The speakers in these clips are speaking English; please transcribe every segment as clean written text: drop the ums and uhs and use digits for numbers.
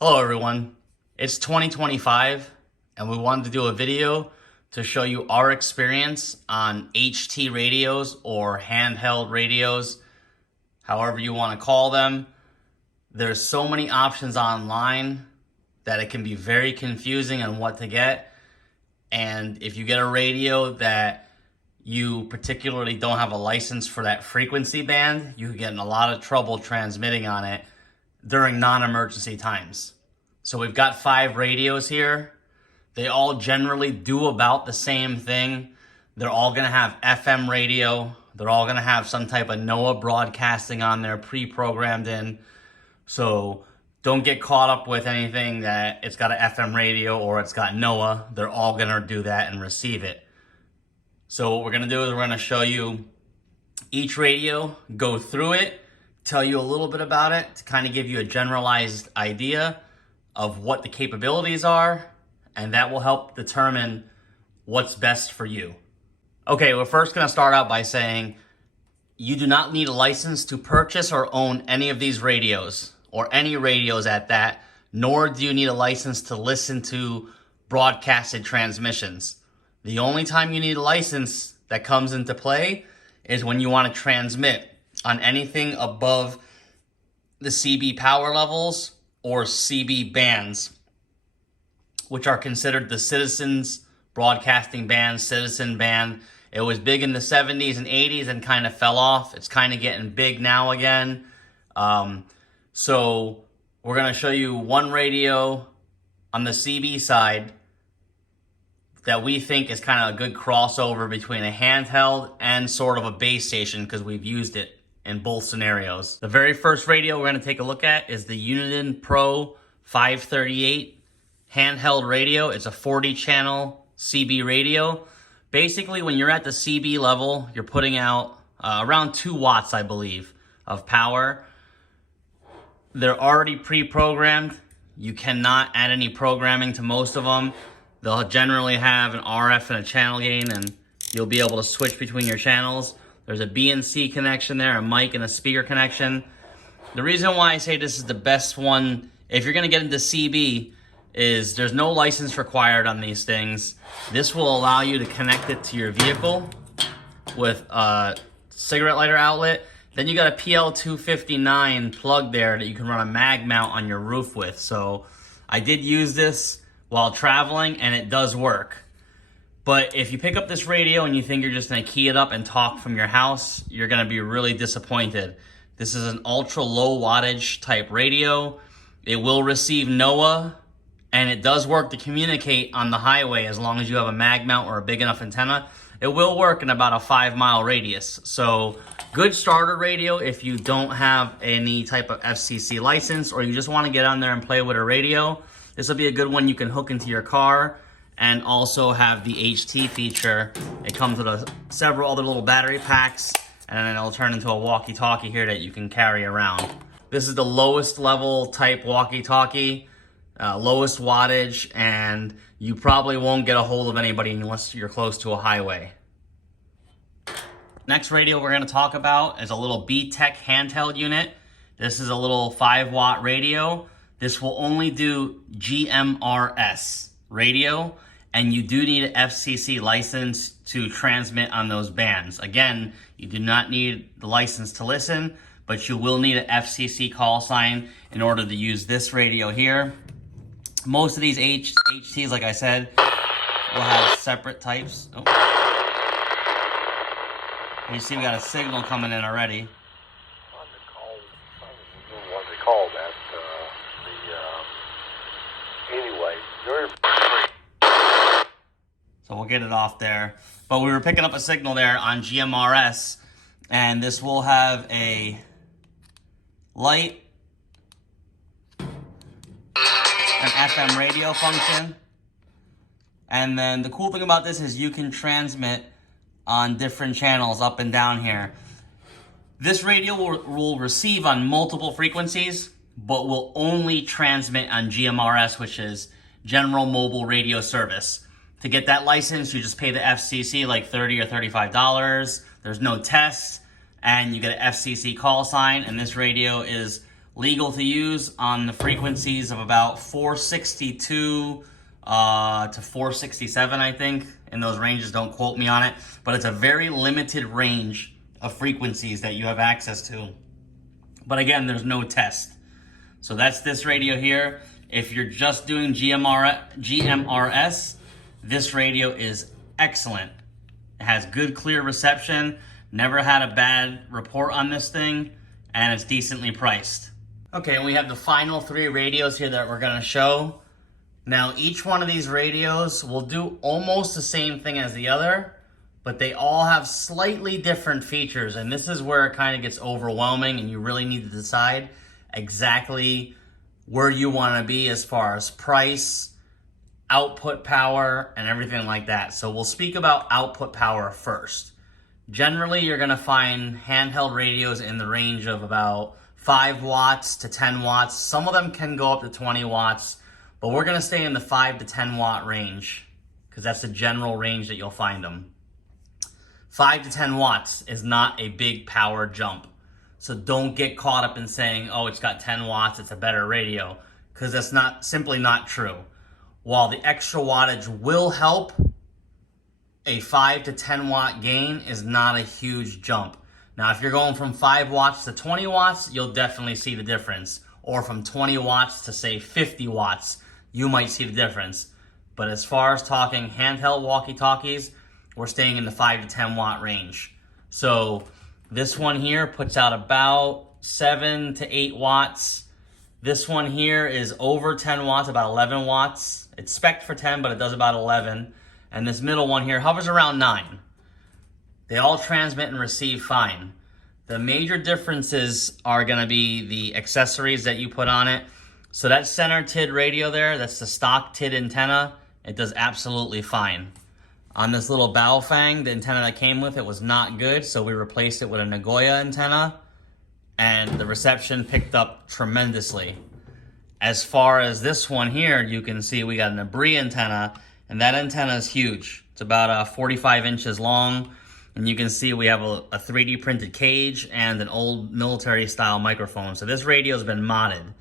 Hello everyone, it's 2025 and we wanted to do a video to show you our experience on HT radios or handheld radios, however you want to call them. There's so many options online that it can be very confusing on what to get. And if you get a radio that you particularly don't have a license for that frequency band, you can get in a lot of trouble transmitting on it during non-emergency times. So we've got 5 radios here. They all generally do about the same thing. They're all gonna have FM radio. They're all gonna have some type of NOAA broadcasting on there pre-programmed in. So don't get caught up with anything that it's got an FM radio or it's got NOAA. They're all gonna do that and receive it. So what we're gonna do is we're gonna show you each radio, go through it, tell you a little bit about it to kind of give you a generalized idea of what the capabilities are, and that will help determine what's best for you. Okay, we're first gonna start out by saying you do not need a license to purchase or own any of these radios, or any radios at that, nor do you need a license to listen to broadcasted transmissions. The only time you need a license that comes into play is when you want to transmit on anything above the CB power levels or CB bands, which are considered the Citizens Broadcasting Band, Citizen Band. It was big in the 70s and 80s and kind of fell off. It's kind of getting big now again. So we're going to show you one radio on the CB side that we think is kind of a good crossover between a handheld and sort of a base station, because we've used it in both scenarios. The very first radio we're going to take a look at is the Uniden Pro538 handheld radio. It's a 40-channel CB radio. Basically, when you're at the CB level, you're putting out around 2 watts, I believe, of power. They're already pre-programmed. You cannot add any programming to most of them. They'll generally have an RF and a channel gain, and you'll be able to switch between your channels. There's a B and C connection there, a mic and a speaker connection. The reason why I say this is the best one, if you're gonna get into CB, is there's no license required on these things. This will allow you to connect it to your vehicle with a cigarette lighter outlet. Then you got a PL259 plug there that you can run a mag mount on your roof with. So I did use this while traveling and it does work. But if you pick up this radio and you think you're just gonna key it up and talk from your house, you're gonna be really disappointed. This is an ultra low wattage type radio. It will receive NOAA, and it does work to communicate on the highway as long as you have a mag mount or a big enough antenna. It will work in about a 5-mile radius. So good starter radio if you don't have any type of FCC license, or you just wanna get on there and play with a radio. This will be a good one you can hook into your car and also have the HT feature. It comes with several other little battery packs, and then it'll turn into a walkie-talkie here that you can carry around. This is the lowest level type walkie-talkie, lowest wattage, and you probably won't get a hold of anybody unless you're close to a highway. Next radio we're gonna talk about is a little BTech Handheld unit. This is a little 5-watt radio. This will only do GMRS radio, and you do need an FCC license to transmit on those bands. Again, you do not need the license to listen, but you will need an FCC call sign in order to use this radio here. Most of these HTs, like I said, will have separate types. Oh. You see we got a signal coming in already. So we'll get it off there. But we were picking up a signal there on GMRS, and this will have a light, an FM radio function, and then the cool thing about this is you can transmit on different channels up and down here. This radio will receive on multiple frequencies, but will only transmit on GMRS, which is General Mobile Radio Service. To get that license, you just pay the FCC like $30 or $35. There's no test, and you get an FCC call sign, and this radio is legal to use on the frequencies of about 462 to 467, I think. In those ranges, don't quote me on it. But it's a very limited range of frequencies that you have access to. But again, there's no test. So that's this radio here. If you're just doing GMRS, this radio is excellent. It has good, clear reception. Never had a bad report on this thing, and it's decently priced. Okay, and we have the final 3 radios here that we're gonna show. Now, each one of these radios will do almost the same thing as the other, but they all have slightly different features, and this is where it kind of gets overwhelming, and you really need to decide exactly where you want to be as far as price, output power, and everything like that. So we'll speak about output power first. Generally, you're going to find handheld radios in the range of about 5 watts to 10 watts. Some of them can go up to 20 watts, but we're going to stay in the 5 to 10 watt range because that's the general range that you'll find them. 5 to 10 watts is not a big power jump. So don't get caught up in saying, oh, it's got 10 watts, it's a better radio, because that's simply not true. While the extra wattage will help, a 5 to 10 watt gain is not a huge jump. Now, if you're going from 5 watts to 20 watts, you'll definitely see the difference. Or from 20 watts to, say, 50 watts, you might see the difference. But as far as talking handheld walkie-talkies, we're staying in the 5 to 10 watt range. So this one here puts out about 7 to 8 watts. This one here is over 10 watts, about 11 watts. It's spec'd for 10, but it does about 11. And this middle one here hovers around 9. They all transmit and receive fine. The major differences are gonna be the accessories that you put on it. So that center TID radio there, that's the stock TID antenna. It does absolutely fine. On this little bow fang, the antenna that came with it was not good, so we replaced it with a Nagoya antenna, and the reception picked up tremendously. As far as this one here, you can see we got an Abri antenna, and that antenna is huge. It's about 45 inches long, and you can see we have a 3D printed cage and an old military style microphone. So this radio has been modded.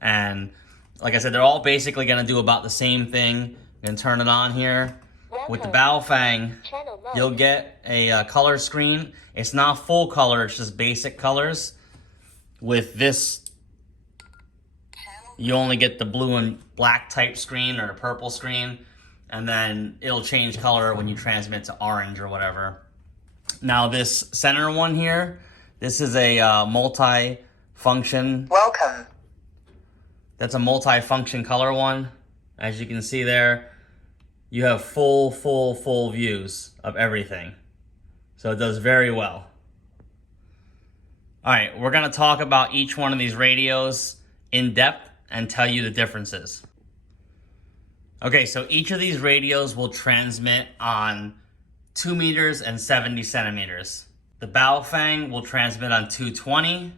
And like I said, they're all basically gonna do about the same thing. And turn it on here. With the Baofeng, you'll get a color screen. It's not full color, it's just basic colors. With this, you only get the blue and black type screen or the purple screen, and then it'll change color when you transmit to orange or whatever. Now this center one here, this is a multi-function. Welcome. That's a multi-function color one. As you can see there, you have full views of everything. So it does very well. All right, we're gonna talk about each one of these radios in depth and tell you the differences. Okay, so each of these radios will transmit on 2 meters and 70 centimeters. The Baofeng will transmit on 220.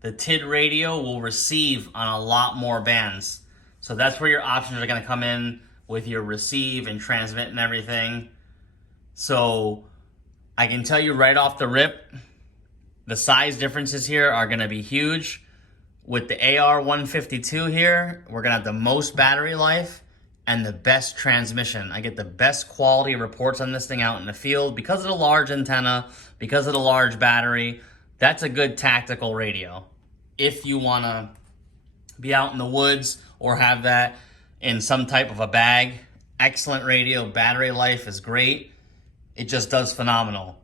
The TID radio will receive on a lot more bands. So that's where your options are gonna come in with your receive and transmit and everything. So I can tell you right off the rip, the size differences here are gonna be huge. With the AR152 here, we're gonna have the most battery life and the best transmission. I get the best quality reports on this thing out in the field because of the large antenna, because of the large battery. That's a good tactical radio. If you wanna be out in the woods or have that in some type of a bag, excellent radio, battery life is great. It just does phenomenal.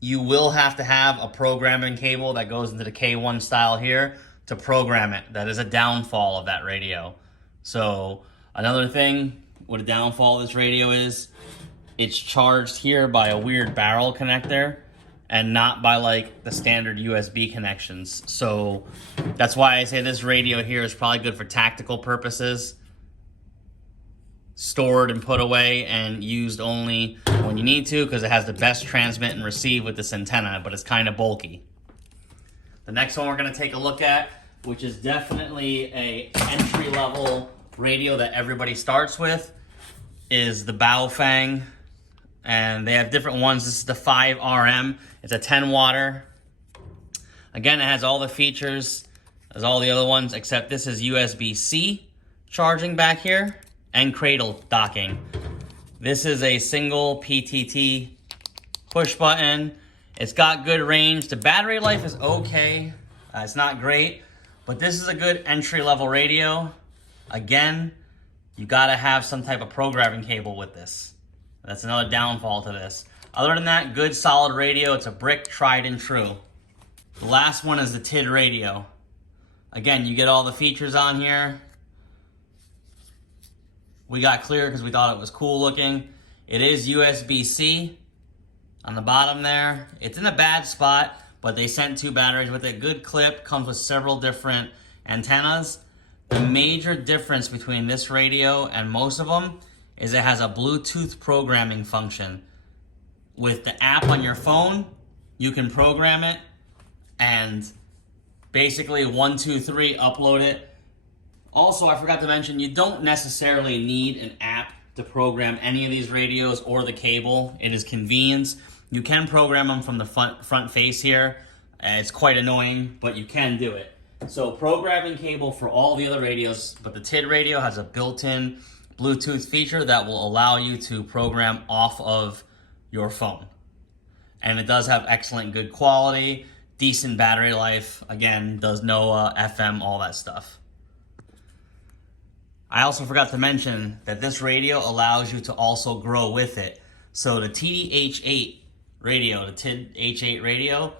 You will have to have a programming cable that goes into the K1 style here to program it. That is a downfall of that radio. So another thing, what a downfall of this radio is, it's charged here by a weird barrel connector and not by like the standard USB connections. So that's why I say this radio here is probably good for tactical purposes, stored and put away and used only when you need to, because it has the best transmit and receive with this antenna, but it's kind of bulky. The next one we're going to take a look at, which is definitely a entry-level radio that everybody starts with, is the Baofeng. And they have different ones. This is the 5RM. It's a 10 watter. Again, it has all the features. as all the other ones, except this is USB-C charging back here and cradle docking. This is a single PTT push button. It's got good range. The battery life is okay. It's not great, but this is a good entry-level radio. Again, you gotta have some type of programming cable with this. That's another downfall to this. Other than that, good solid radio. It's a brick, tried and true. The last one is the TID radio. Again, you get all the features on here. We got clear because we thought it was cool looking. It is USB-C on the bottom there. It's in a bad spot, but they sent 2 batteries with it. Good clip, comes with several different antennas. The major difference between this radio and most of them is it has a Bluetooth programming function. With the app on your phone, you can program it and basically 1, 2, 3, upload it. Also, I forgot to mention, you don't necessarily need an app to program any of these radios or the cable. It is convenience. You can program them from the front face here. It's quite annoying, but you can do it. So programming cable for all the other radios, but the TID radio has a built-in Bluetooth feature that will allow you to program off of your phone. And it does have excellent good quality, decent battery life. Again, does NOAA, FM, all that stuff. I also forgot to mention that this radio allows you to also grow with it. So the TD-H8 radio, the TID-H8 radio,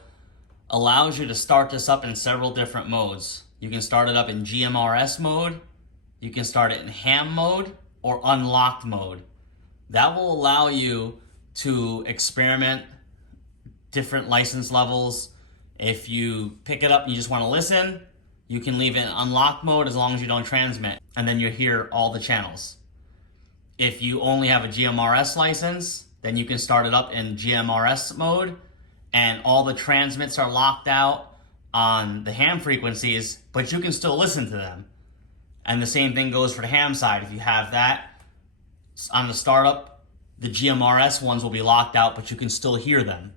allows you to start this up in several different modes. You can start it up in GMRS mode, you can start it in ham mode, or unlocked mode. That will allow you to experiment different license levels. If you pick it up and you just want to listen, you can leave it in unlocked mode as long as you don't transmit, and then you hear all the channels. If you only have a GMRS license, then you can start it up in GMRS mode, and all the transmits are locked out on the ham frequencies, but you can still listen to them. And the same thing goes for the ham side. If you have that on the startup, the GMRS ones will be locked out, but you can still hear them.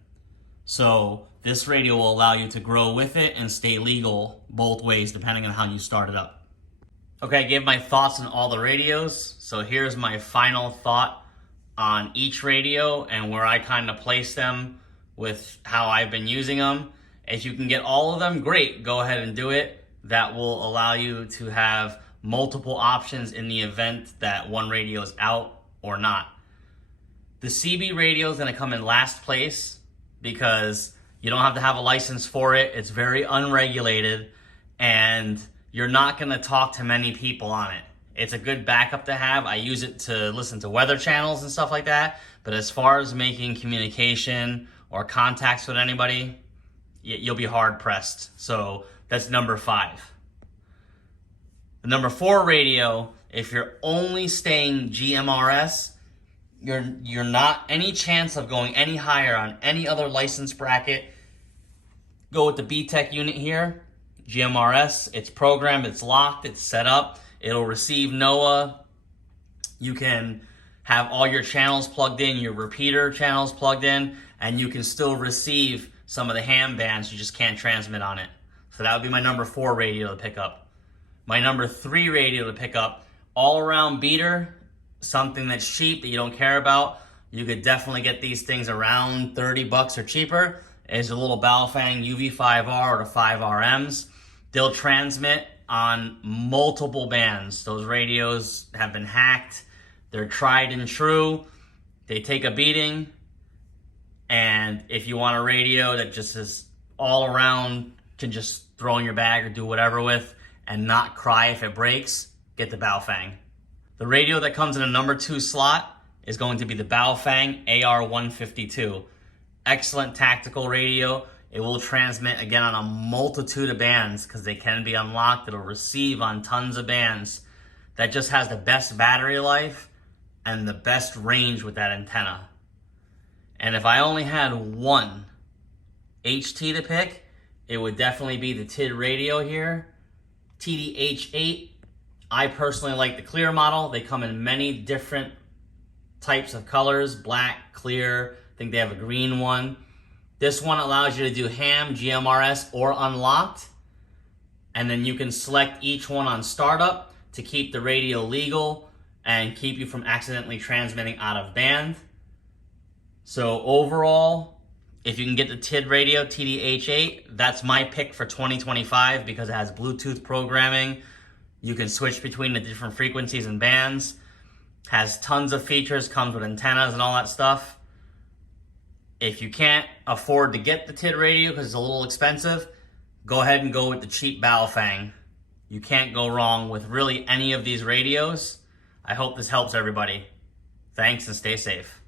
So this radio will allow you to grow with it and stay legal both ways, depending on how you start it up. Okay, I gave my thoughts on all the radios. So here's my final thought on each radio and where I kind of place them with how I've been using them. If you can get all of them, great, go ahead and do it. That will allow you to have multiple options in the event that one radio is out or not. The CB radio is going to come in last place because you don't have to have a license for it. It's very unregulated, and you're not going to talk to many people on it. It's a good backup to have. I use it to listen to weather channels and stuff like that, but as far as making communication or contacts with anybody, you'll be hard pressed. So that's number 5. The number 4 radio, if you're only staying GMRS, you're not any chance of going any higher on any other license bracket. Go with the BTech unit here, GMRS. It's programmed, it's locked, it's set up. It'll receive NOAA. You can have all your channels plugged in, your repeater channels plugged in, and you can still receive some of the ham bands. You just can't transmit on it. So that would be my number 4 radio to pick up. My number 3 radio to pick up, all-around beater, something that's cheap that you don't care about. You could definitely get these things around $30 or cheaper. Is a little Baofeng UV5R or the 5RMs. They'll transmit on multiple bands. Those radios have been hacked. They're tried and true. They take a beating. And if you want a radio that just is all around, can just throw in your bag or do whatever with and not cry if it breaks, get the Baofeng. The radio that comes in a number 2 slot is going to be the Baofeng AR152. Excellent tactical radio. It will transmit, again, on a multitude of bands because they can be unlocked. It'll receive on tons of bands. That just has the best battery life and the best range with that antenna. And if I only had one HT to pick, it would definitely be the TID radio here. TD-H8. I personally like the clear model. They come in many different types of colors, black, clear. I think they have a green one. This one allows you to do ham, GMRS, or unlocked. And then you can select each one on startup to keep the radio legal and keep you from accidentally transmitting out of band. So overall, if you can get the TID radio, TDH8, that's my pick for 2025 because it has Bluetooth programming. You can switch between the different frequencies and bands. Has tons of features, comes with antennas and all that stuff. If you can't afford to get the TID radio because it's a little expensive, go ahead and go with the cheap Baofeng. You can't go wrong with really any of these radios. I hope this helps everybody. Thanks and stay safe.